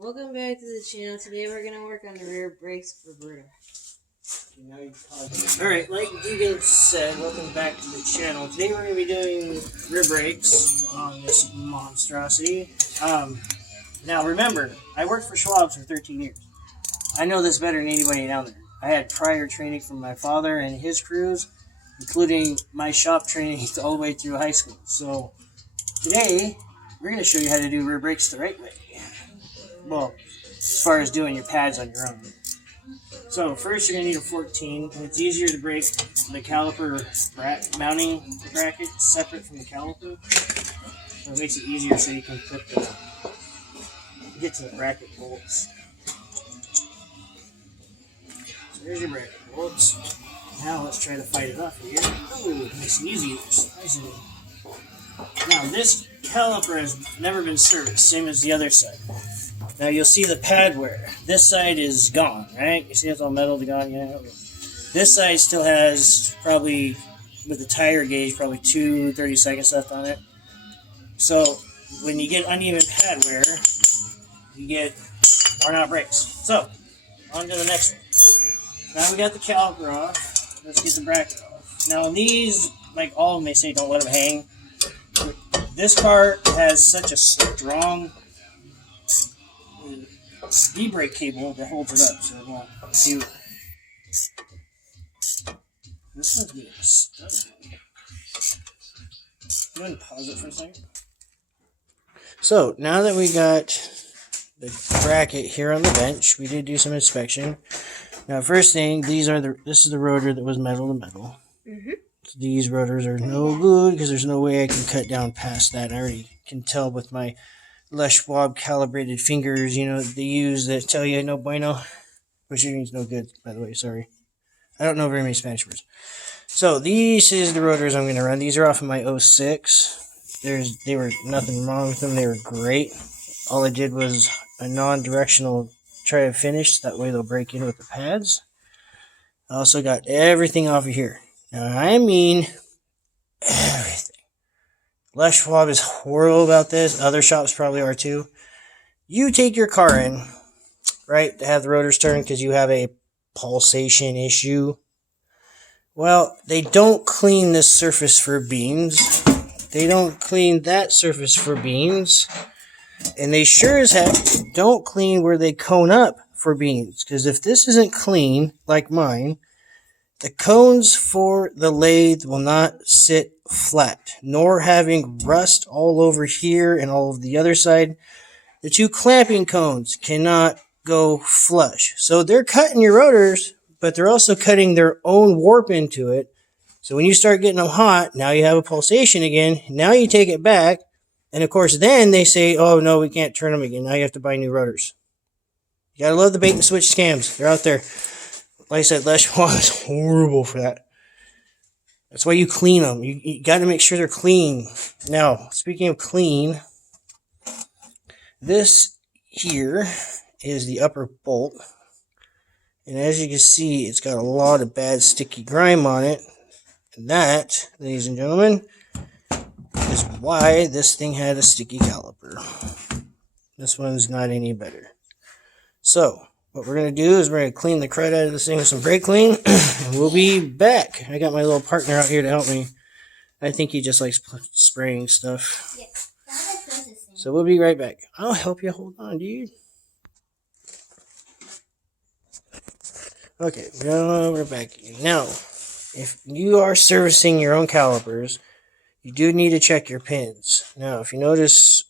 Welcome back to the channel. Today we're going to work on the rear brakes for Birdo. Alright, like Deegan said, welcome back to the channel. Today we're going to be doing rear brakes on this monstrosity. Now remember, I worked for Schwab's for 13 years. I know this better than anybody down there. I had prior training from my father and his crews, including my shop training all the way through high school. So today, we're going to show you how to do rear brakes the right way. Well, as far as doing your pads on your own. So first you're going to need a 14, and it's easier to break the caliper mounting bracket separate from the caliper. So it makes it easier so you can get to the bracket bolts. So there's your bracket bolts. Now let's try to fight it off here. Ooh, nice and easy. Nice and easy. Now this caliper has never been serviced, same as the other side. Now you'll see the pad wear. This side is gone, right? You see it's all metal gone? Yeah. Okay. This side still has probably, with the tire gauge, probably 30 seconds left on it. So when you get uneven pad wear, you get worn out brakes. So on to the next one. Now we got the caliper off. Let's get the bracket off. Now these, like all of them, they say don't let them hang. This car has such a strong e-brake cable that holds it up, so it won't do it. This one's getting stuck. Go ahead and pause it for a second. So now that we got the bracket here on the bench, we did do some inspection. Now, first thing, this is the rotor that was metal to metal. So these rotors are no good because there's no way I can cut down past that. I already can tell with my Les Schwab calibrated fingers, they use that tell you no bueno, which means no good, by the way, sorry. I don't know very many Spanish words. So these is the rotors I'm going to run. These are off of my 06. They were nothing wrong with them. They were great. All I did was a non-directional try to finish. That way they'll break in with the pads. I also got everything off of here. Now, I mean everything. Les Schwab is horrible about this. Other shops probably are too. You take your car in, right, to have the rotors turn because you have a pulsation issue. Well, they don't clean this surface for beans. They don't clean that surface for beans. And they sure as heck don't clean where they cone up for beans. Because if this isn't clean, like mine, the cones for the lathe will not sit flat, nor having rust all over here and all of the other side. The two clamping cones cannot go flush. So they're cutting your rotors, but they're also cutting their own warp into it. So when you start getting them hot, now you have a pulsation again. Now you take it back. And of course, then they say, oh no, we can't turn them again. Now you have to buy new rotors. You gotta love the bait and switch scams. They're out there. Like I said, Les Schwab is horrible for that. That's why you clean them. You got to make sure they're clean. Now, speaking of clean, this here is the upper bolt. And as you can see, it's got a lot of bad sticky grime on it. And that, ladies and gentlemen, is why this thing had a sticky caliper. This one's not any better. So, what we're going to do is we're going to clean the crud out of this thing with some brake clean, and we'll be back. I got my little partner out here to help me. I think he just likes spraying stuff. Yes. So we'll be right back. I'll help you. Hold on, dude. Okay, we're back. Now, if you are servicing your own calipers, you do need to check your pins. Now, if you notice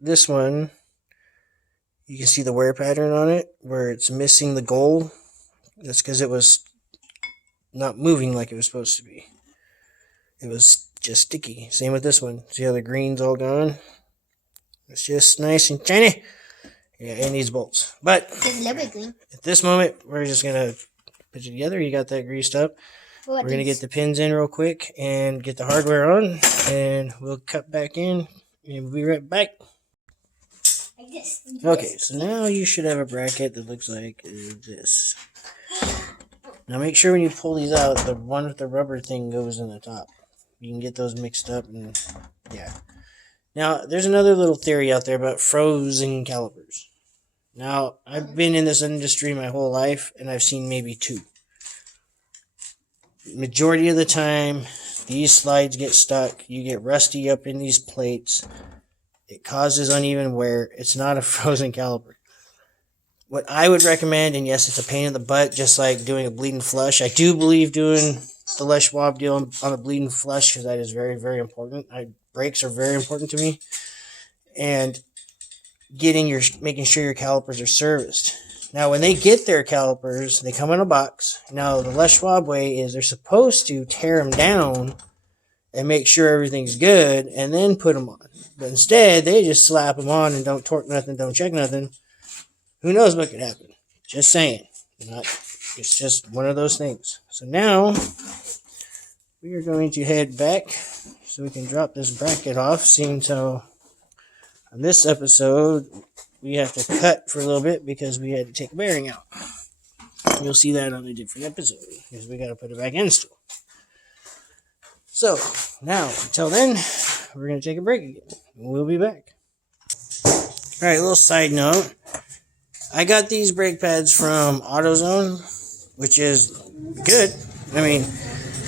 this one, you can see the wear pattern on it where it's missing the gold. That's because it was not moving like it was supposed to be. It was just sticky. Same with this one. See how the green's all gone? It's just nice and shiny. Yeah, it needs bolts. But at this moment, we're just going to put it together. You got that greased up. We're going to get the pins in real quick and get the hardware on. And we'll cut back in and we'll be right back. Okay, so now you should have a bracket that looks like this. Now make sure when you pull these out, the one with the rubber thing goes in the top. You can get those mixed up and yeah. Now, there's another little theory out there about frozen calipers. Now, I've been in this industry my whole life, and I've seen maybe 2. Majority of the time, these slides get stuck. You get rusty up in these plates. It causes uneven wear. It's not a frozen caliper. What I would recommend, and yes, it's a pain in the butt, just like doing a bleed and flush. I do believe doing the Les Schwab deal on a bleed and flush because that is very, very important. Brakes are very important to me. And making sure your calipers are serviced. Now, when they get their calipers, they come in a box. Now, the Les Schwab way is they're supposed to tear them down and make sure everything's good and then put them on. But instead, they just slap them on and don't torque nothing, don't check nothing. Who knows what could happen? Just saying. It's just one of those things. So now, we are going to head back so we can drop this bracket off, seeing how on this episode, we have to cut for a little bit because we had to take a bearing out. You'll see that on a different episode because we got to put it back in still. So, now, until then, we're going to take a break again. We'll be back. Alright, a little side note. I got these brake pads from AutoZone, which is good. I mean,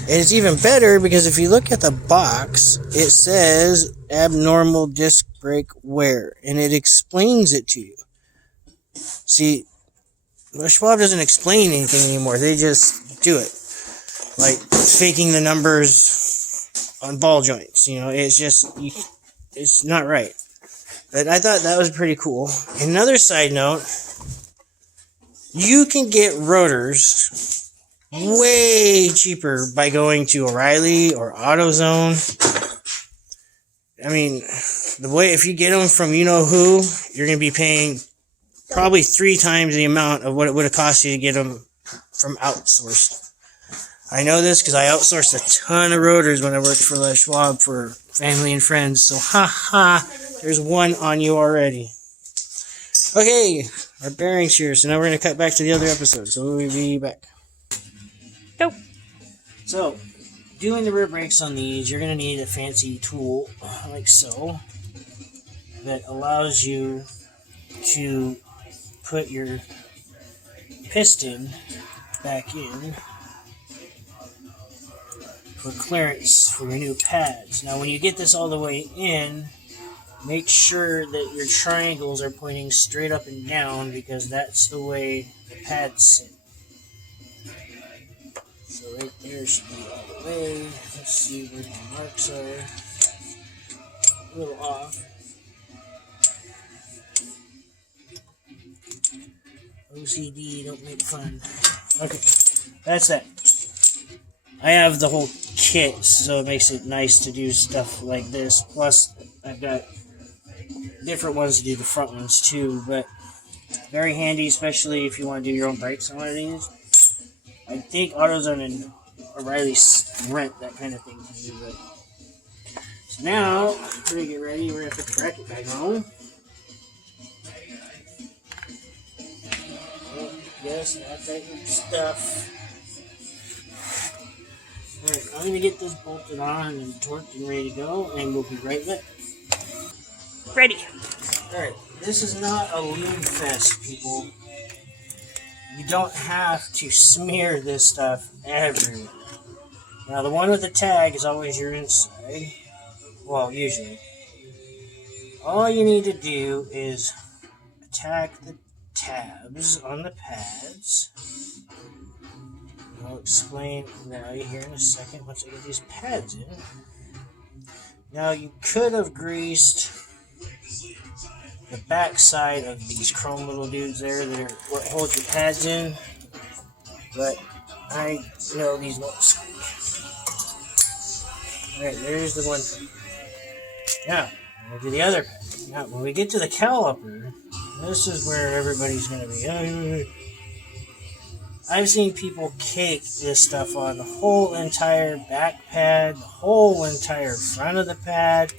it's even better because if you look at the box, it says abnormal disc brake wear, and it explains it to you. See, Schwab doesn't explain anything anymore. They just do it. Like faking the numbers on ball joints. It's not right. But I thought that was pretty cool. Another side note, you can get rotors way cheaper by going to O'Reilly or AutoZone. I mean, if you get them from you-know-who, you're going to be paying probably 3 times the amount of what it would have cost you to get them from outsourced. I know this because I outsourced a ton of rotors when I worked for Les Schwab for family and friends. So, there's one on you already. Okay, our bearings here. So now we're going to cut back to the other episode. So we'll be back. Go. So, doing the rear brakes on these, you're going to need a fancy tool like so that allows you to put your piston back in for clearance for your new pads. Now, when you get this all the way in, make sure that your triangles are pointing straight up and down because that's the way the pads sit. So right there should be all the way. Let's see where the marks are. A little off. OCD, don't make fun. Okay, that's that. I have the whole kit, so it makes it nice to do stuff like this. Plus, I've got different ones to do the front ones too, but very handy, especially if you want to do your own brakes on one of these. I think AutoZone and O'Reilly rent that kind of thing to do. But so now, we're going to get ready. We're going to put the bracket back on. Oh, yes, that's that good stuff. Alright, I'm going to get this bolted on and torqued and ready to go, and we'll be right back. Ready. Alright, this is not a lube fest, people. You don't have to smear this stuff everywhere. Now, the one with the tag is always your inside. Well, usually. All you need to do is attack the tabs on the pads. I'll explain why here in a second once I get these pads in. Now, you could have greased the back side of these chrome little dudes there that are what hold your pads in, but I know these won't squeak. Alright, there's the one. Now, I'm going to do the other pad. Now, when we get to the caliper, this is where everybody's going to be. I've seen people cake this stuff on the whole entire back pad, the whole entire front of the pad,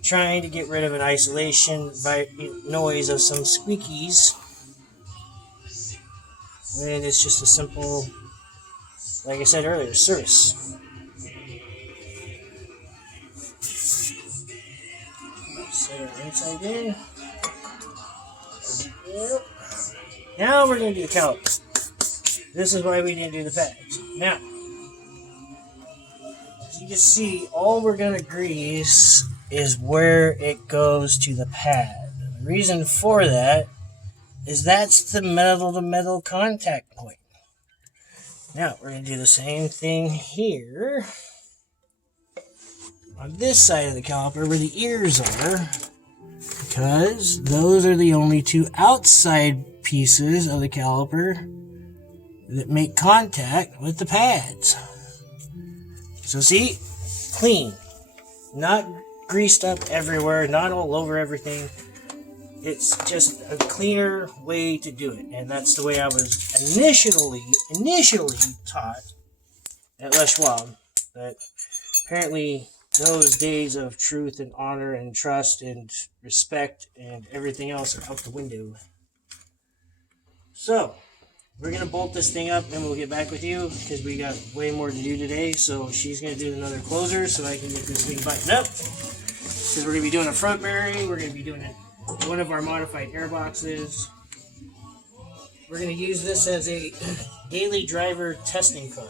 trying to get rid of an isolation noise of some squeakies, when it's just a simple, like I said earlier, service. Set our inside in. Yep. Now we're going to do the caliper. This is why we didn't do the pads. Now, as you can see, all we're going to grease is where it goes to the pad. And the reason for that is that's the metal-to-metal contact point. Now, we're going to do the same thing here on this side of the caliper where the ears are, because those are the only two outside pieces of the caliper that make contact with the pads. So see, clean, not greased up everywhere, not all over everything. It's just a cleaner way to do it, and that's the way I was initially taught at Les Schwab. But apparently those days of truth and honor and trust and respect and everything else are out the window. So we're going to bolt this thing up and we'll get back with you because we got way more to do today. So she's going to do another closer so I can get this thing buttoned up. Because we're going to be doing a front bearing. We're going to be doing one of our modified air boxes. We're going to use this as a daily driver testing car.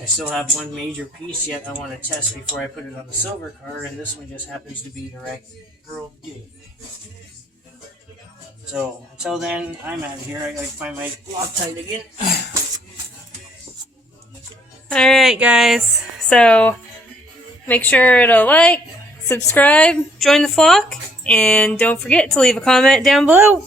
I still have one major piece yet I want to test before I put it on the silver car. And this one just happens to be the right girl to do. So, until then, I'm out of here. I gotta find my Loctite again. Alright, guys. So, make sure to like, subscribe, join the flock, and don't forget to leave a comment down below.